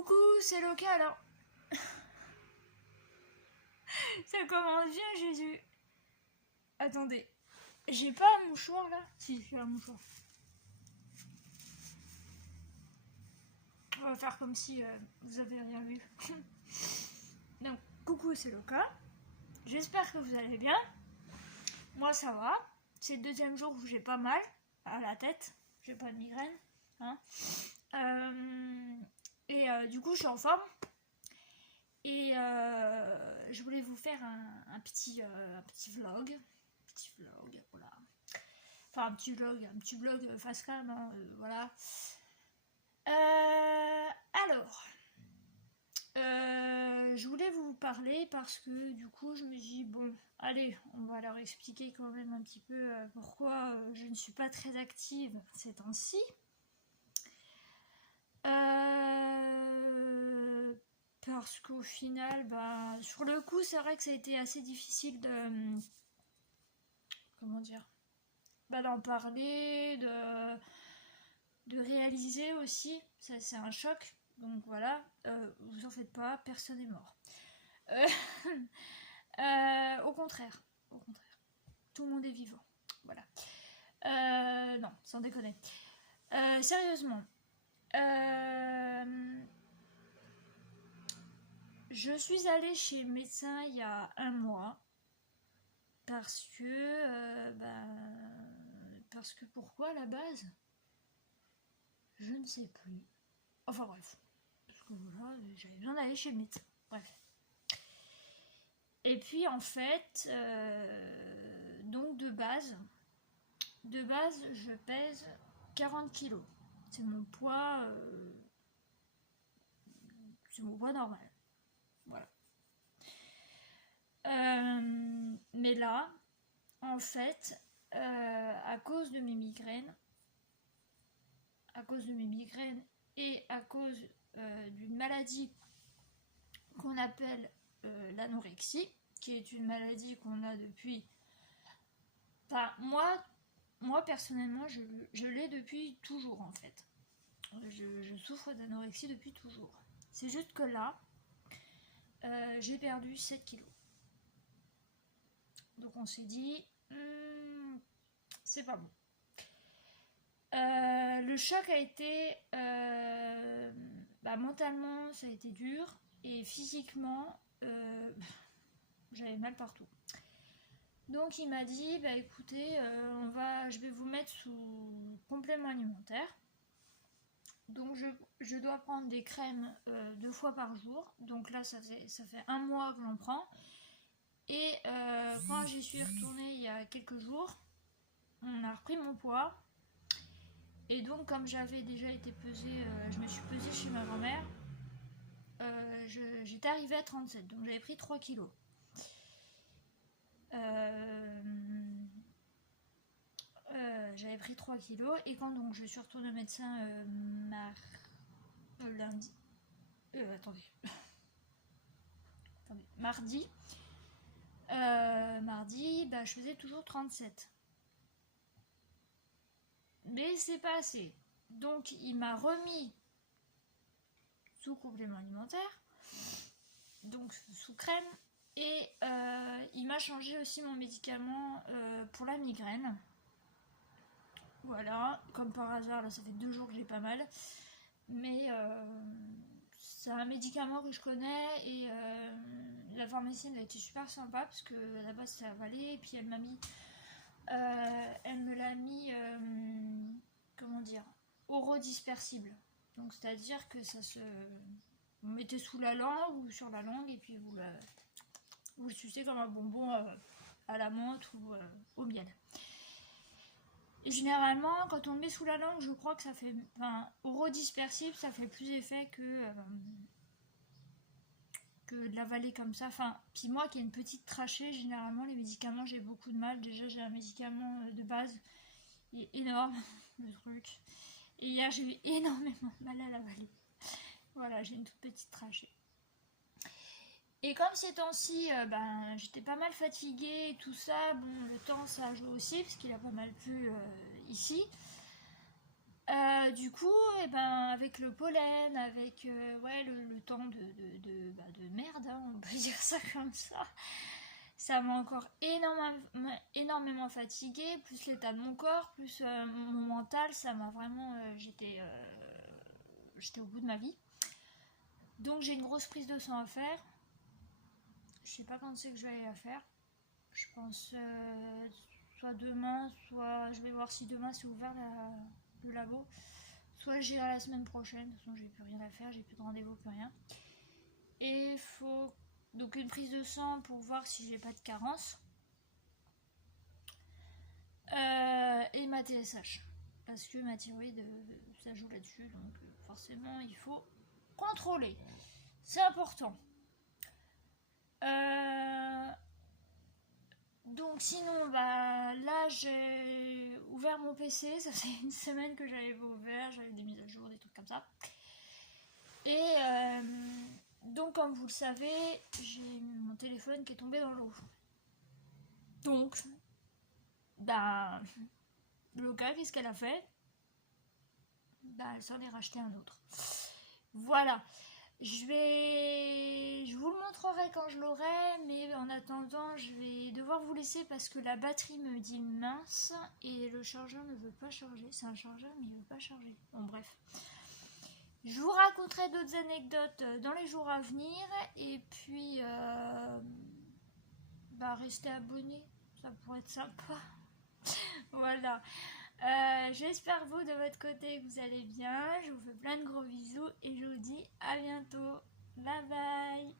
Coucou, c'est Loka alors. Ça commence bien, Jésus. Attendez, j'ai pas un mouchoir là? Si, j'ai un mouchoir. On va faire comme si vous avez rien vu. Donc, coucou, c'est Loka. J'espère que vous allez bien. Moi, ça va. C'est le deuxième jour où j'ai pas mal à la tête. J'ai pas de migraine. Hein. Du coup, je suis en forme. Et je voulais vous faire un petit vlog. Voilà. Enfin, un petit vlog face cam, hein, voilà. Alors, je voulais vous parler parce que du coup, je me dis, bon, allez, on va leur expliquer quand même un petit peu pourquoi je ne suis pas très active ces temps-ci. Parce qu'au final, bah, sur le coup, c'est vrai que ça a été assez difficile de... Comment dire, bah, d'en parler, de réaliser aussi. Ça, c'est un choc. Donc voilà, vous en faites pas, personne n'est mort. Au contraire. Tout le monde est vivant. Voilà. Non, sans déconner. Sérieusement. Je suis allée chez le médecin il y a un mois parce que pourquoi à la base, je ne sais plus. Enfin bref, parce que voilà, j'avais besoin d'aller chez le médecin. Bref. Et puis en fait, donc de base, je pèse 40 kilos. C'est mon poids, normal. Voilà. Mais là, en fait, à cause de mes migraines et à cause d'une maladie qu'on appelle l'anorexie, qui est une maladie qu'on a depuis... Enfin, moi personnellement, je l'ai depuis toujours en fait. Je souffre d'anorexie depuis toujours. C'est juste que là, j'ai perdu 7 kilos. Donc on s'est dit, c'est pas bon. Le choc a été... mentalement, ça a été dur. Et physiquement, j'avais mal partout. Donc il m'a dit, bah écoutez, je vais vous mettre sous complément alimentaire. Donc je dois prendre des crèmes 2 fois par jour. Donc là, ça fait un mois que j'en prends. Et quand j'y suis retournée il y a quelques jours, on a repris mon poids. Et donc comme j'avais déjà été pesée, je me suis pesée chez ma grand-mère, j'étais arrivée à 37, donc j'avais pris 3 kilos. J'avais pris 3 kilos et quand donc je suis retournée au médecin mardi, bah, je faisais toujours 37. Mais c'est pas assez. Donc il m'a remis sous complément alimentaire, donc sous crème, et il m'a changé aussi mon médicament pour la migraine. Voilà, comme par hasard, là ça fait 2 jours que j'ai pas mal. Mais c'est un médicament que je connais et la pharmacienne a été super sympa parce que à la base c'est avalé et puis elle me l'a mis comment dire, orodispersible. Donc c'est-à-dire que ça se... Vous mettez sous la langue ou sur la langue et puis vous le sucez comme un bonbon à la menthe ou au miel. Et généralement, quand on le met sous la langue, je crois que ça fait... orodispersible, ça fait plus effet que de l'avaler comme ça. Puis moi qui ai une petite trachée, généralement les médicaments, j'ai beaucoup de mal. Déjà, j'ai un médicament de base, il est énorme, le truc. Et hier, j'ai eu énormément de mal à l'avaler. Voilà, j'ai une toute petite trachée. Et comme ces temps-ci, j'étais pas mal fatiguée et tout ça, bon, le temps ça a joué aussi, parce qu'il a pas mal plu ici. Du coup, et ben, avec le pollen, avec ouais, le temps de merde, hein, on peut dire ça comme ça m'a encore énormément fatiguée, plus l'état de mon corps, plus mon mental, ça m'a vraiment... j'étais au bout de ma vie. Donc j'ai une grosse prise de sang à faire. Je sais pas quand c'est que je vais aller la faire. Je pense soit demain, soit je vais voir si demain c'est ouvert le labo. Soit j'irai la semaine prochaine, de toute façon j'ai plus rien à faire, j'ai plus de rendez-vous, plus rien. Et il faut donc une prise de sang pour voir si j'ai pas de carence. Et ma TSH. Parce que ma thyroïde, ça joue là-dessus, donc forcément il faut contrôler. C'est important. Donc sinon, bah là j'ai ouvert mon PC, ça fait une semaine que j'avais pas ouvert, j'avais des mises à jour, des trucs comme ça. Et donc comme vous le savez, j'ai mon téléphone qui est tombé dans l'eau. Donc, bah, Loca, qu'est-ce qu'elle a fait? Bah, elle s'en est racheté un autre. Voilà. Je vous le montrerai quand je l'aurai, mais en attendant, je vais devoir vous laisser parce que la batterie me dit mince et le chargeur ne veut pas charger. C'est un chargeur, mais il ne veut pas charger. Bon, bref. Je vous raconterai d'autres anecdotes dans les jours à venir et puis bah, restez abonnés, ça pourrait être sympa. Voilà. J'espère vous de votre côté que vous allez bien. Je vous fais plein de gros bisous et je vous dis à bientôt. Bye bye.